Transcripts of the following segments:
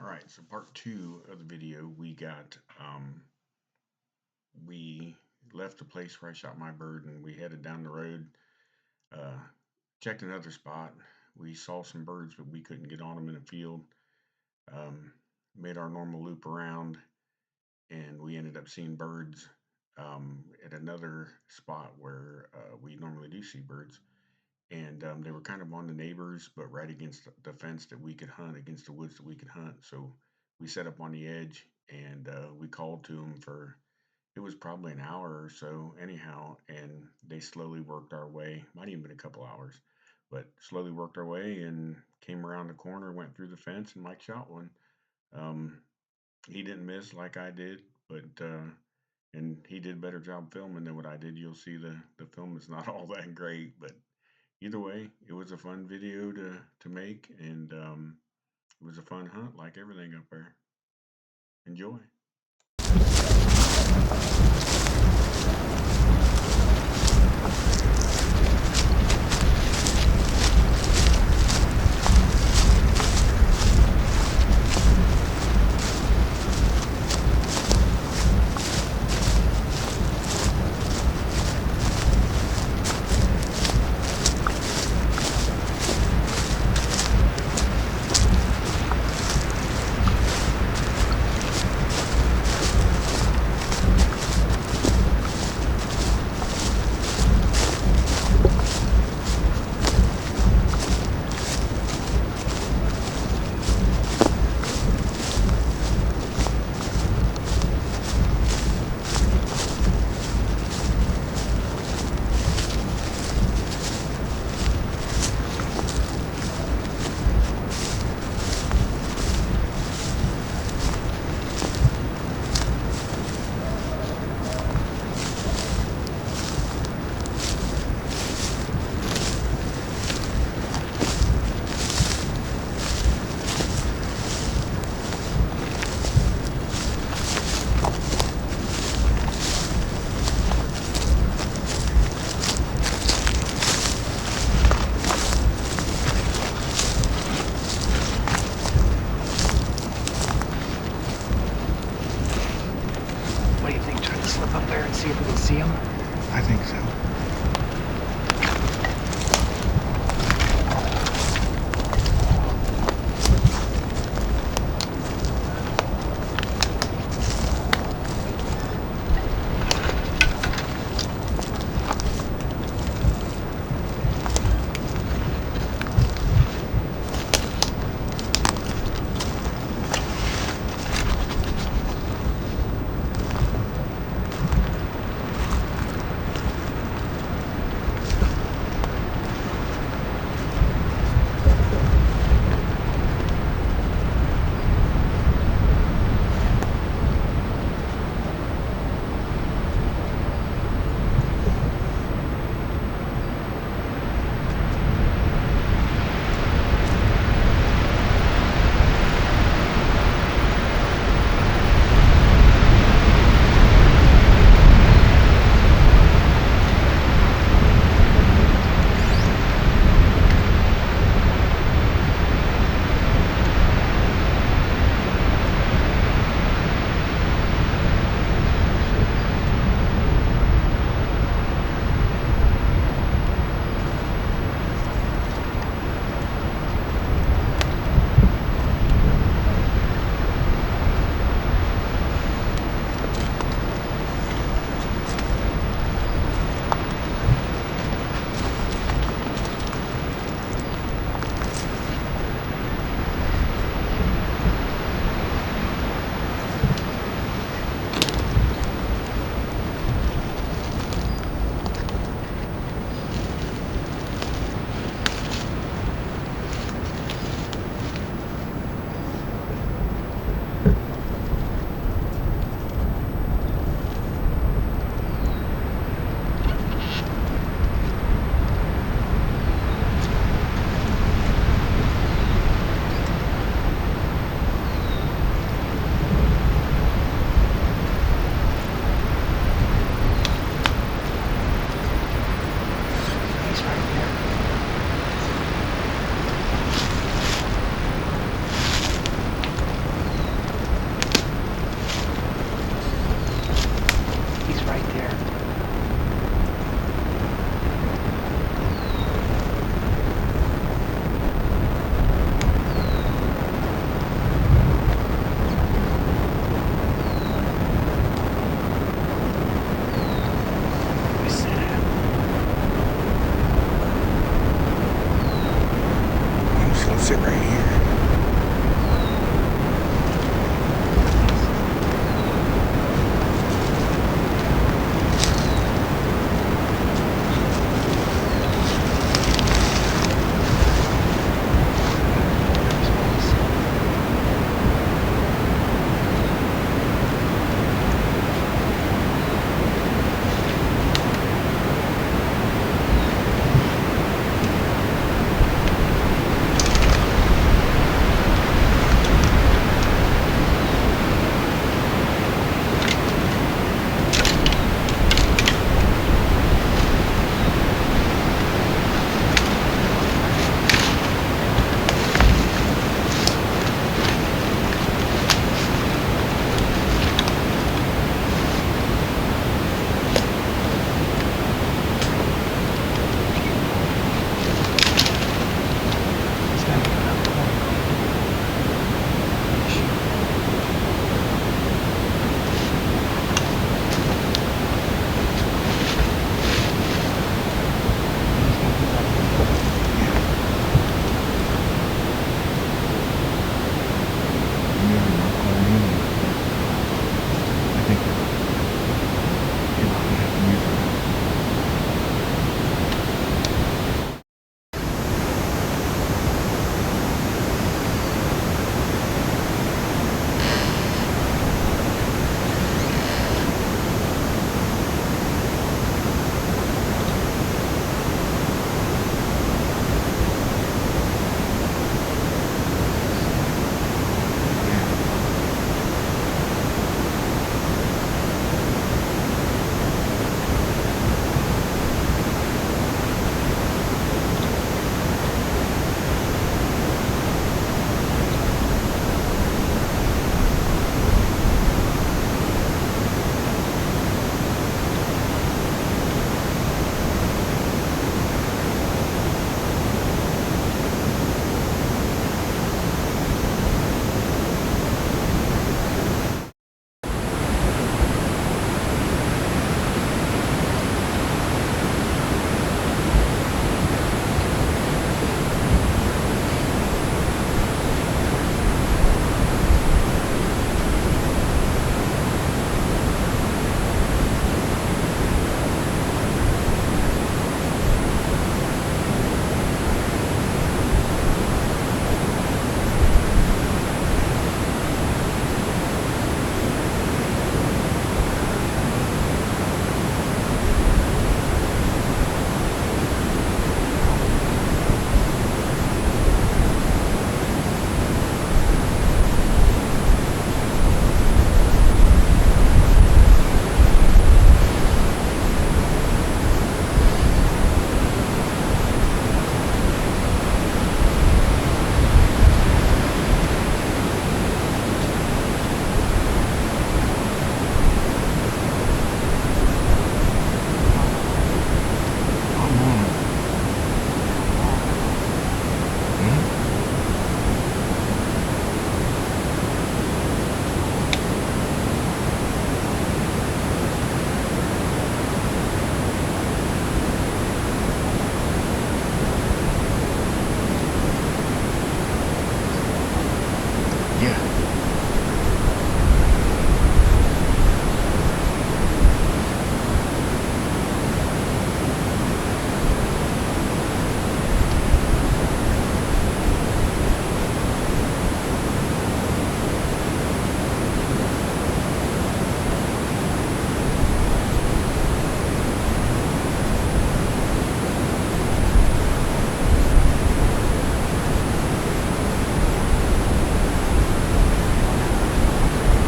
All right, so part two of the video, we left the place where I shot my bird and we headed down the road, uh, checked another spot. We saw some birds, but we couldn't get on them in a field. Um, Made our normal loop around and we ended up seeing birds at another spot where we normally do see birds. And they were kind of on the neighbors, but right against the fence that we could hunt, against the woods that we could hunt. So we set up on the edge and we called to them for it was probably an hour or so, anyhow, and they slowly worked our way. Might even been a couple hours, but slowly worked our way and came around the corner, went through the fence, and Mike shot one. Um, he didn't miss like I did, but and he did a better job filming than what I did. You'll see the film is not all that great, but either way, it was a fun video to make, and it was a fun hunt, like everything up there. Enjoy.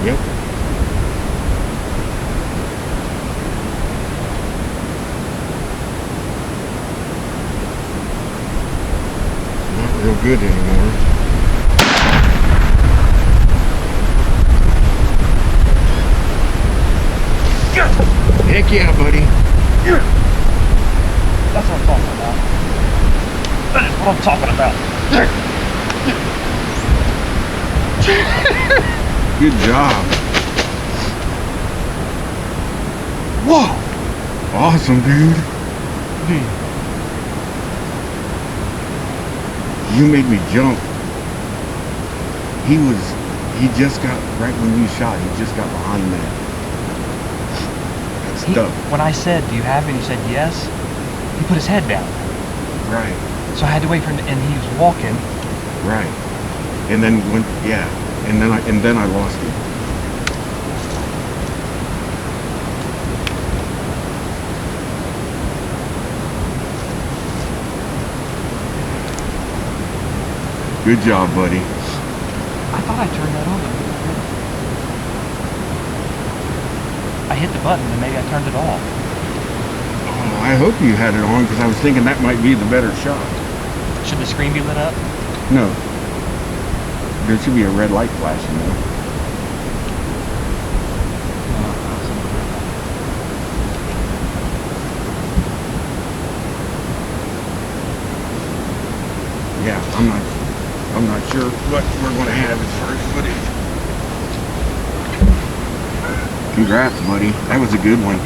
Yep. Not real good anymore. Heck yeah, buddy. That's what I'm talking about. That is what I'm talking about. Good job. Whoa! Awesome, dude. You made me jump. He just got, right when you shot, he just got behind that stuff. When I said, do you have it? He said yes. He put his head down. Right. So I had to wait for him, and he was walking. Right. And then when, yeah. And then I lost him. Good job, buddy. I thought I turned that on. I hit the button and maybe I turned it off. Oh, I hope you had it on because I was thinking that might be the better shot. Should the screen be lit up? No. There should be a red light flashing though. Yeah, I'm not sure what we're going to have as far as footage. Congrats, buddy. That was a good one.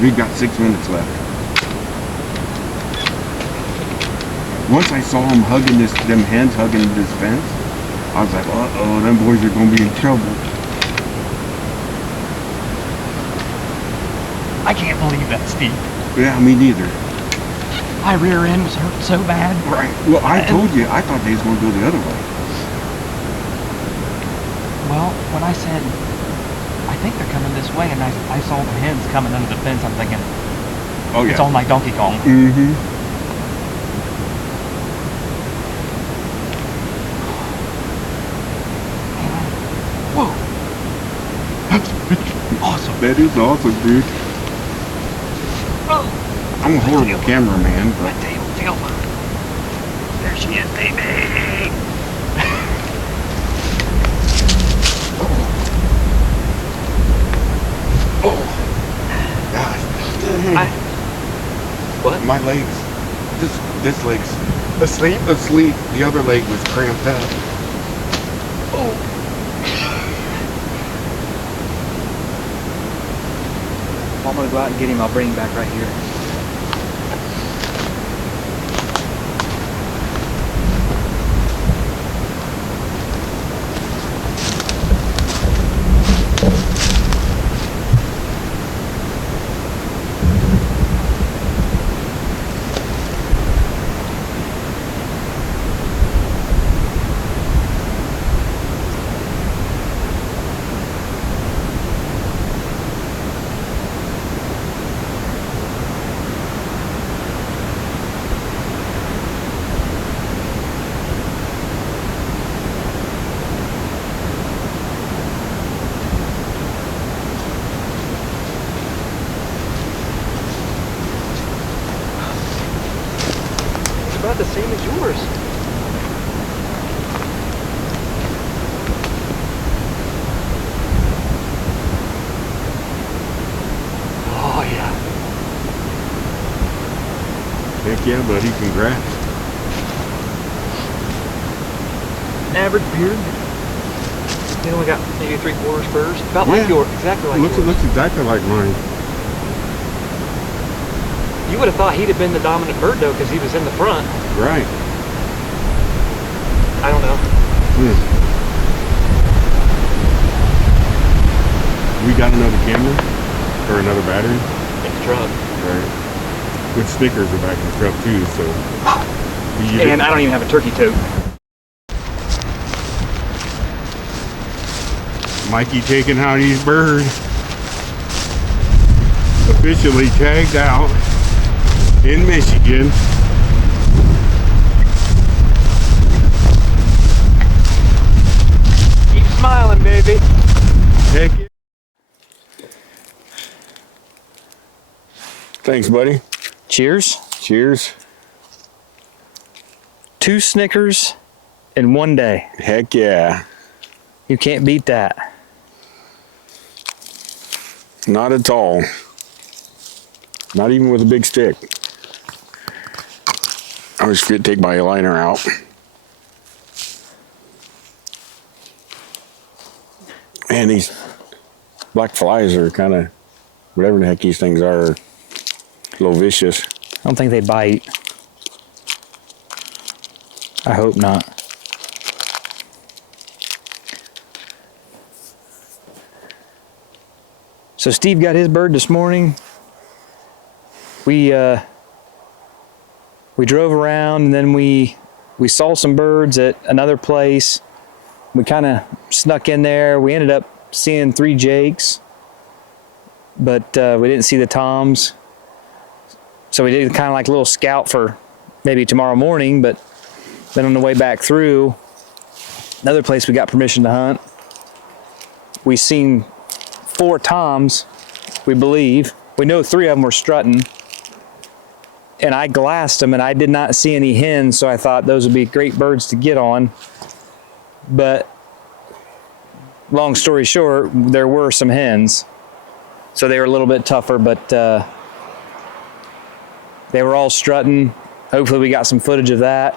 We've got 6 minutes left. Once I saw him hugging them hens hugging this fence, I was like, uh-oh, them boys are going to be in trouble. I can't believe that, Steve. Yeah, me neither. My rear end was hurt so bad. Right. Well, I told you, I thought they was going to go the other way. Well, when I said, I think they're coming this way, and I saw the hens coming under the fence, I'm thinking, oh yeah, it's on like Donkey Kong. Mm-hmm. Whoa. That's awesome. That is awesome, dude. Oh. I'm a horrible cameraman, but... Thelma. There she is, baby. Oh. Gosh. What? My legs. This leg's... Asleep? Asleep. The other leg was cramped up. Oh. I'm gonna go out and get him. I'll bring him back right here. About the same as yours. Oh yeah. Heck yeah, buddy. Congrats. Average beard. He only got maybe 3/4 spurs. About Yeah. like yours. Exactly like yours. Looks exactly like mine. You would have thought he'd have been the dominant bird though, because he was in the front. Right. I don't know. We got another camera? Or another battery? In the truck. Right. With stickers are back in the truck too, so... And I don't even have a turkey tote. Mikey taking out his bird. Officially tagged out in Michigan. Thanks, buddy. Cheers. Cheers. 2 Snickers in one day. Heck yeah. You can't beat that. Not at all. Not even with a big stick. I was going to take my liner out. Man, these black flies are kind of, whatever the heck these things are, a little vicious. I don't think they bite. I hope not. So Steve got his bird this morning. We drove around, and then we saw some birds at another place. We kind of snuck in there. We ended up seeing 3 jakes, but we didn't see the toms. So we did kind of like a little scout for maybe tomorrow morning, but then on the way back through, another place we got permission to hunt, we seen 4 toms, we believe. We know 3 of them were strutting. And I glassed them, and I did not see any hens, so I thought those would be great birds to get on. But long story short, there were some hens. So they were a little bit tougher, but they were all strutting. Hopefully we got some footage of that.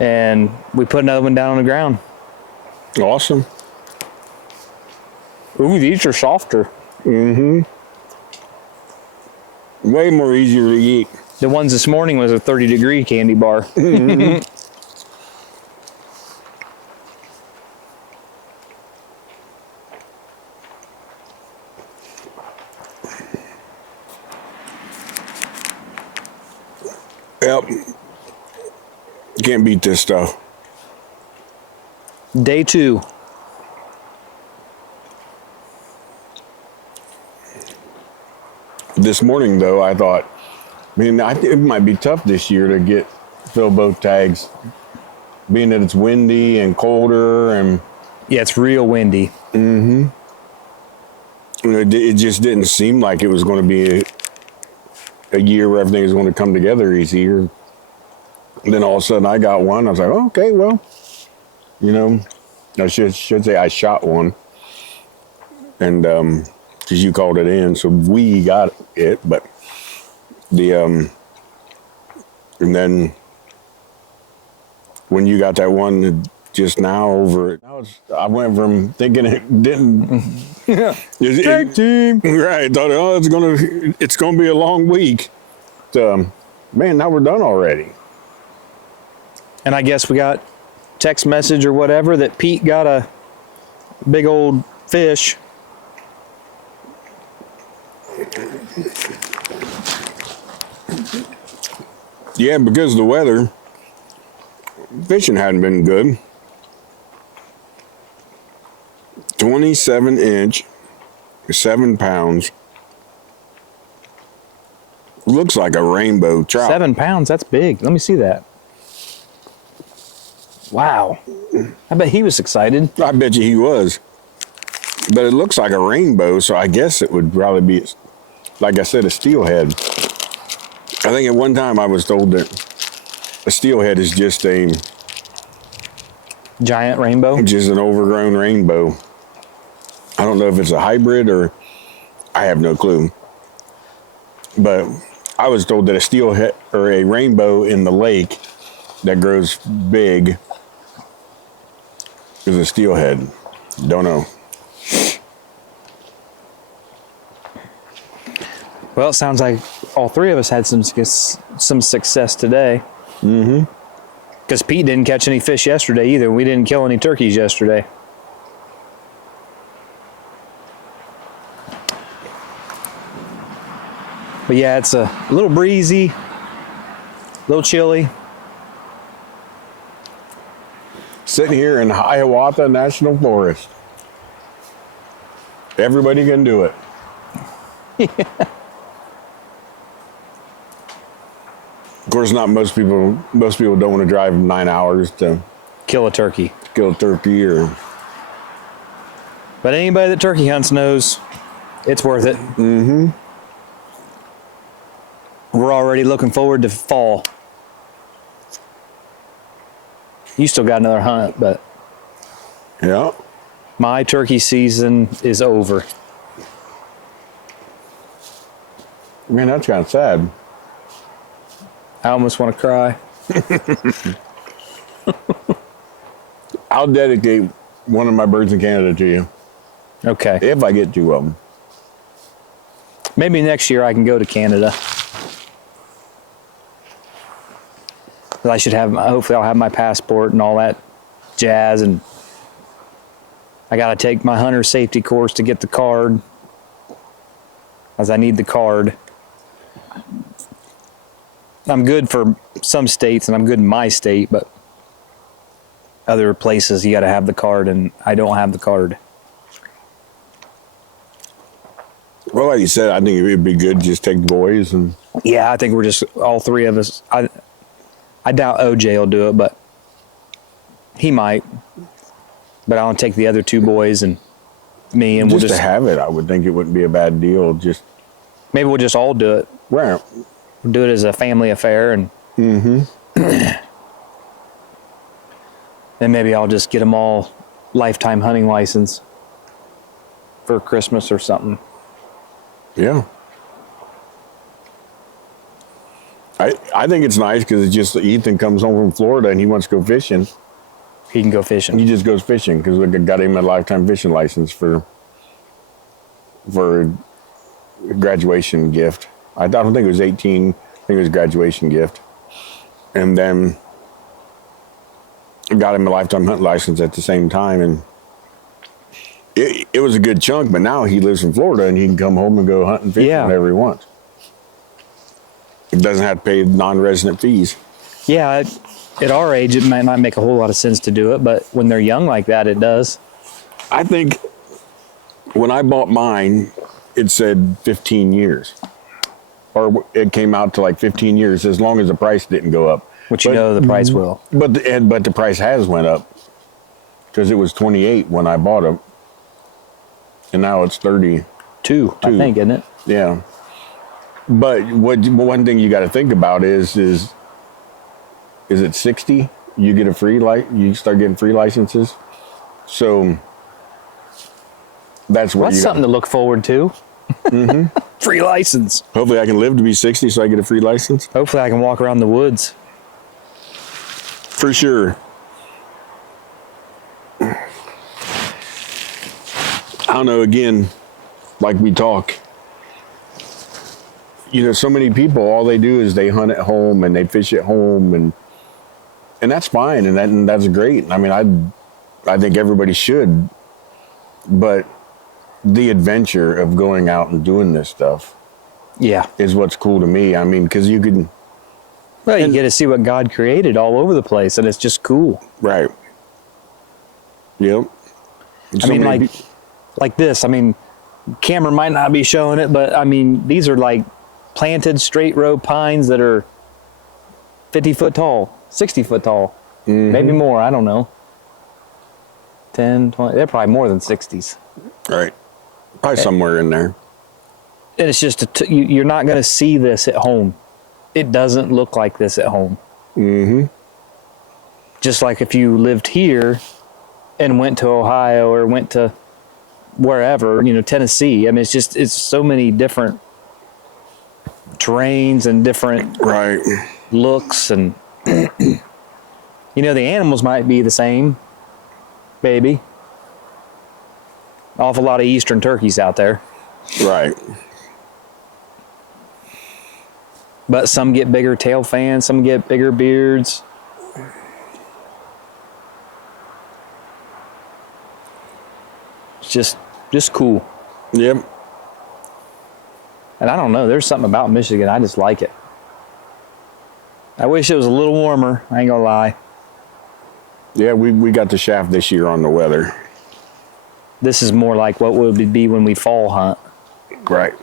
And we put another one down on the ground. Awesome. Ooh, these are softer. Mm-hmm. Way more easier to eat. The ones this morning was a 30-degree candy bar. Mm-hmm. Yep. Can't beat this stuff. Day 2. This morning, though, I thought, man, it might be tough this year to fill both tags, being that it's windy and colder and. Yeah, it's real windy. Mm-hmm. It just didn't seem like it was going to be a year where everything was going to come together easier. And then all of a sudden, I got one. I was like, oh, okay, well, I should say I shot one, and because you called it in, so we got it. But and then when you got that one just now over it, I went from thinking it didn't. Yeah, Tag team. Right. Thought, oh, it's gonna be a long week. Man, now we're done already. And I guess we got text message or whatever that Pete got a big old fish. Yeah, because of the weather, fishing hadn't been good. 27-inch, 7 pounds. Looks like a rainbow trout. 7 pounds, that's big. Let me see that. Wow. I bet he was excited. I bet you he was. But it looks like a rainbow, so I guess it would probably be, like I said, a steelhead. I think at one time I was told that a steelhead is just a... Giant rainbow? Just an overgrown rainbow. I don't know if it's a hybrid or... I have no clue. But I was told that a steelhead or a rainbow in the lake that grows big is a steelhead. Don't know. Well, it sounds like all 3 of us had some success today. Mm-hmm. Because Pete didn't catch any fish yesterday either. We didn't kill any turkeys yesterday. But yeah, it's a little breezy, a little chilly. Sitting here in Hiawatha National Forest. Everybody can do it. Yeah. Of course, not most people. Most people don't want to drive 9 hours to Kill a turkey. kill a turkey, or But anybody that turkey hunts knows it's worth it. mm-hmm. we're already looking forward to fall. You still got another hunt, but Yeah. my turkey season is over. Man, that's kind of sad. I almost want to cry. I'll dedicate one of my birds in Canada to you Okay. if I get 2 of them. Maybe next year I can go to Canada. I should have, hopefully I'll have my passport and all that jazz, and I got to take my hunter safety course to get the card, as I need the card. I'm good for some states and I'm good in my state, but other places you got to have the card, and I don't have the card. Well, like you said, I think it'd be good to just take the boys and. Yeah, I think we're just all three of us. I doubt OJ will do it, but he might. But I'll take the other 2 boys and me, and Just we'll to just have it, I would think it wouldn't be a bad deal. Just maybe we'll just all do it. well, We'll do it as a family affair, and then maybe I'll just get them all lifetime hunting license for Christmas or something. yeah. I think it's nice because it's just Ethan comes home from Florida and he wants to go fishing. He can go fishing. He just goes fishing because we got him a lifetime fishing license for a graduation gift. I don't think it was 18. I think it was a graduation gift. And then got him a lifetime hunt license at the same time. And it was a good chunk, but now he lives in Florida and he can come home and go hunting, fishing Yeah. whenever he wants. He doesn't have to pay non-resident fees. Yeah, at our age, it might not make a whole lot of sense to do it, but when they're young like that, it does. I think when I bought mine, it said 15 years. Or it came out to like 15 years as long as the price didn't go up. Which you know the price will. But the price has went up because it was 28 when I bought it. And now it's 30. 2, I think, isn't it? Yeah. But one thing you got to think about is it 60? You get a free you start getting free licenses. So that's what That's something to look forward to. Free license. Hopefully I can live to be 60 so I get a free license. Hopefully I can walk around the woods. For sure. I don't know, again, like we talk, so many people, all they do is they hunt at home and they fish at home, and that's fine, and that's great. I mean, I think everybody should, but the adventure of going out and doing this stuff Yeah. is what's cool to me. I mean, because you could... Well, you get to see what God created all over the place, and it's just cool. Right. Yep. I mean, like this. I mean, camera might not be showing it, but I mean, these are like planted straight row pines that are 50 foot tall, 60 foot tall, maybe more. I don't know. 10, 20. They're probably more than 60s. Right. Probably somewhere in there. And it's just, you're not going to see this at home. It doesn't look like this at home. Mm-hmm. Just like if you lived here and went to Ohio or went to wherever, Tennessee. I mean, it's so many different terrains and different Right. looks, and the animals might be the same, maybe. Awful lot of eastern turkeys out there, Right. but some get bigger tail fans, some get bigger beards. It's just cool. Yep. And I don't know, there's something about Michigan, I just like it. I wish it was a little warmer, I ain't gonna lie. Yeah, we got the shaft this year on the weather. This is more like what would it be when we fall hunt. Right.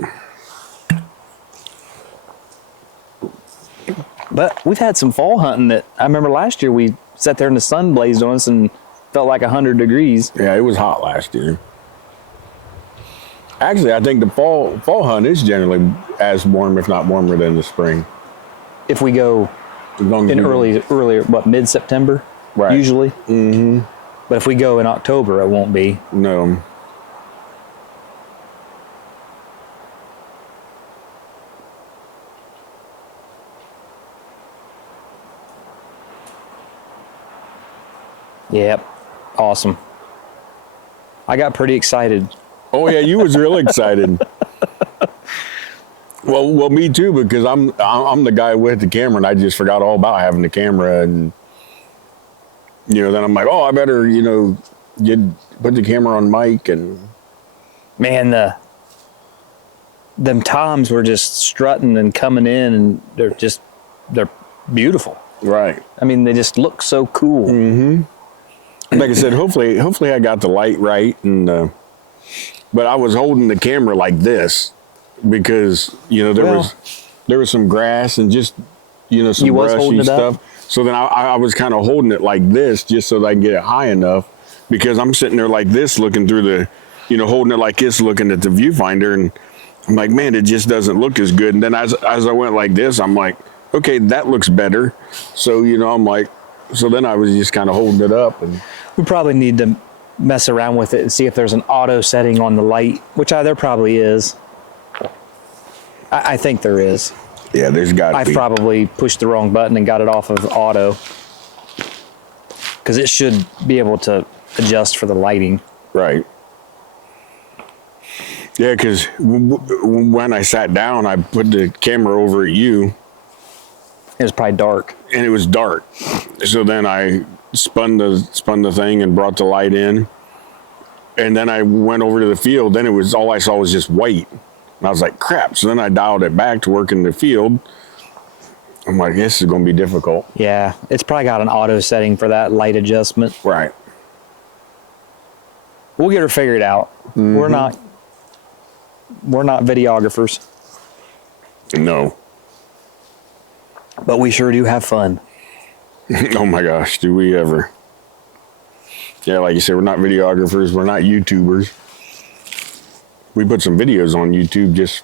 But we've had some fall hunting that I remember last year we sat there and the sun blazed on us and felt like 100 degrees. Yeah, it was hot last year. Actually, I think the fall hunt is generally as warm, if not warmer, than the spring. If we go As long as in we go- earlier, what, mid-September? Right. Usually. Mm-hmm. But if we go in October, it won't be. No. Yep. Awesome. I got pretty excited. Oh yeah, you was real excited. Well, me too, because I'm the guy with the camera, and I just forgot all about having the camera, and then I'm like, oh, I better put the camera on mic, and Man, them toms were just strutting and coming in, and they're beautiful. right. I mean, they just look so cool. Like I said, hopefully I got the light right, and but I was holding the camera like this because there was some grass and just some You was holding brushy it up? stuff. So then I was kind of holding it like this just so that I can get it high enough, because I'm sitting there like this looking through the holding it like this looking at the viewfinder, and I'm like, man, it just doesn't look as good. And then as I went like this, I'm like, okay, that looks better. So I'm like, so then I was just kind of holding it up, and We probably need to mess around with it and see if there's an auto setting on the light, which there probably is. I think there is. yeah, there's got to I be. probably pushed the wrong button and got it off of auto, because it should be able to adjust for the lighting. Right. Yeah, because when I sat down, I put the camera over at you, It was probably dark. and it was dark. So then I spun the thing and brought the light in, and then I went over to the field. Then all I saw was just white, and I was like, crap. So then I dialed it back to work in the field. I'm like, this is going to be difficult. Yeah, it's probably got an auto setting for that light adjustment. Right. We'll get her figured out. We're not videographers, No. but we sure do have fun. Oh my gosh, do we ever? Yeah, like you said, we're not videographers, we're not YouTubers. We put some videos on YouTube just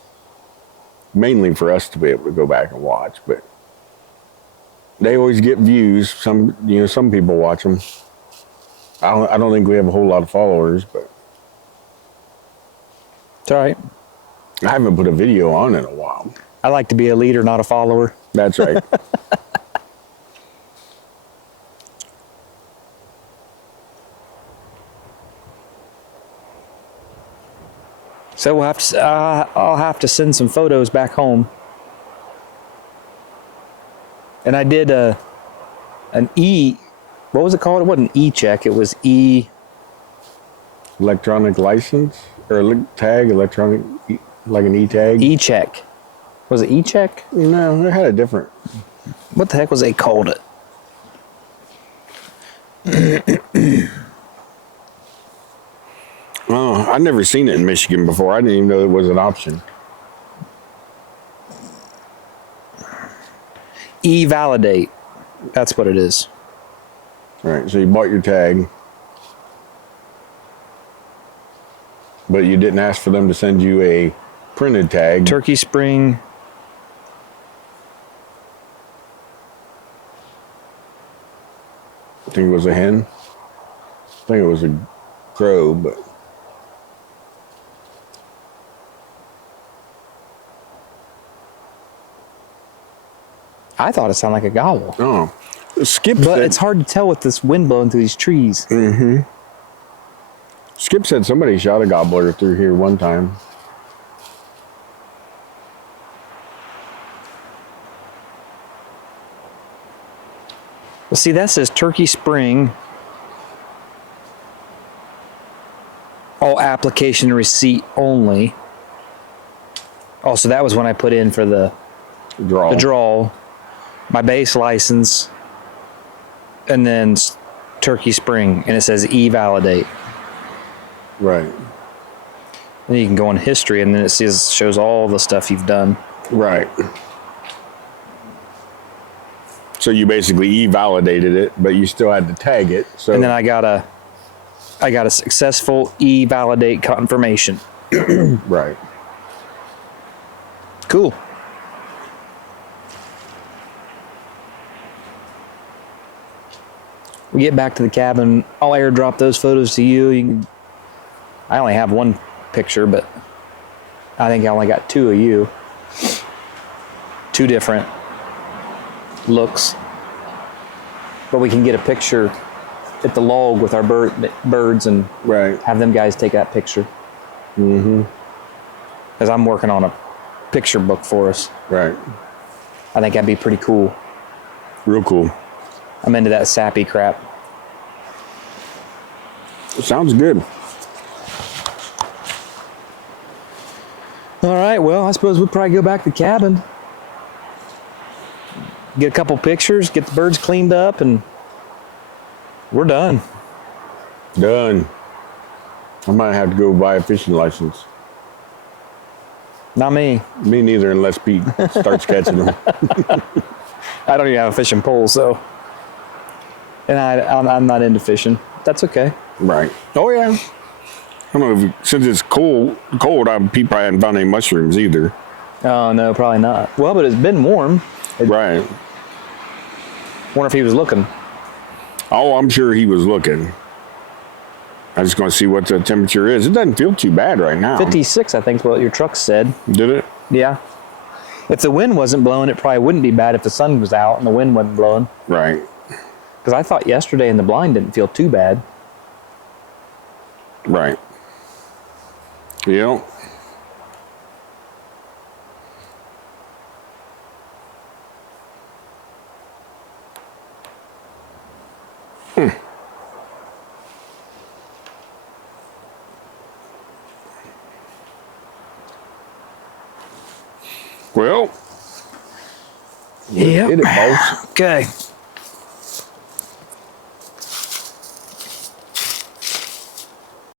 mainly for us to be able to go back and watch, but they always get views. Some people watch them. I don't think we have a whole lot of followers, but It's all right. I haven't put a video on in a while. I like to be a leader, not a follower. That's right. So we'll have to. I'll have to send some photos back home. And I did an E. What was it called? It wasn't E-check. It was E. Electronic license or tag, electronic, like an E-tag? E-check. Was it E-check? No, they had a different. What the heck was they called it? Oh, I'd never seen it in Michigan before. I didn't even know it was an option. E-validate. That's what it is. All right, so you bought your tag, but you didn't ask for them to send you a printed tag. Turkey Spring. I think it was a hen. I think it was a crow, but I thought it sounded like a gobble. oh, Skip But said, it's hard to tell with this wind blowing through these trees. Skip said somebody shot a gobbler through here one time. Well, see, that says Turkey Spring. All application receipt only. Also, that was when I put in for the draw, my base license, and then Turkey Spring, and it says E-validate. Right, Then you can go in history, and then it shows all the stuff you've done. right. So you basically e-validated it, but you still had to tag it. So And then I got a successful E-validate confirmation. Right. Cool. We get back to the cabin. I'll airdrop those photos to you. I only have one picture, but I think I only got two of you. Two different looks. But we can get a picture at the log with our birds and Right. have them guys take that picture. Mm-hmm. Because I'm working on a picture book for us. Right. I think that'd be pretty cool. Real cool. I'm into that sappy crap. Sounds good. All right, well, I suppose we'll probably go back to the cabin. Get a couple pictures, get the birds cleaned up, and we're done. Done. I might have to go buy a fishing license. Not me. Me neither, unless Pete starts catching them. I don't even have a fishing pole, so. And I'm not into fishing. That's okay. Right. Oh yeah. I don't know if since it's cold, Pete probably hadn't found any mushrooms either. Oh, no, probably not. Well, but it's been warm. Right. Wonder if he was looking. Oh, I'm sure he was looking. I'm just going to see what the temperature is. It doesn't feel too bad right now. 56, I think is what your truck said. Did it? Yeah. If the wind wasn't blowing, it probably wouldn't be bad if the sun was out and the wind wasn't blowing. Right. Because I thought yesterday in the blind didn't feel too bad. Right. Yep. Well, Yeah. hit it, boss. Okay.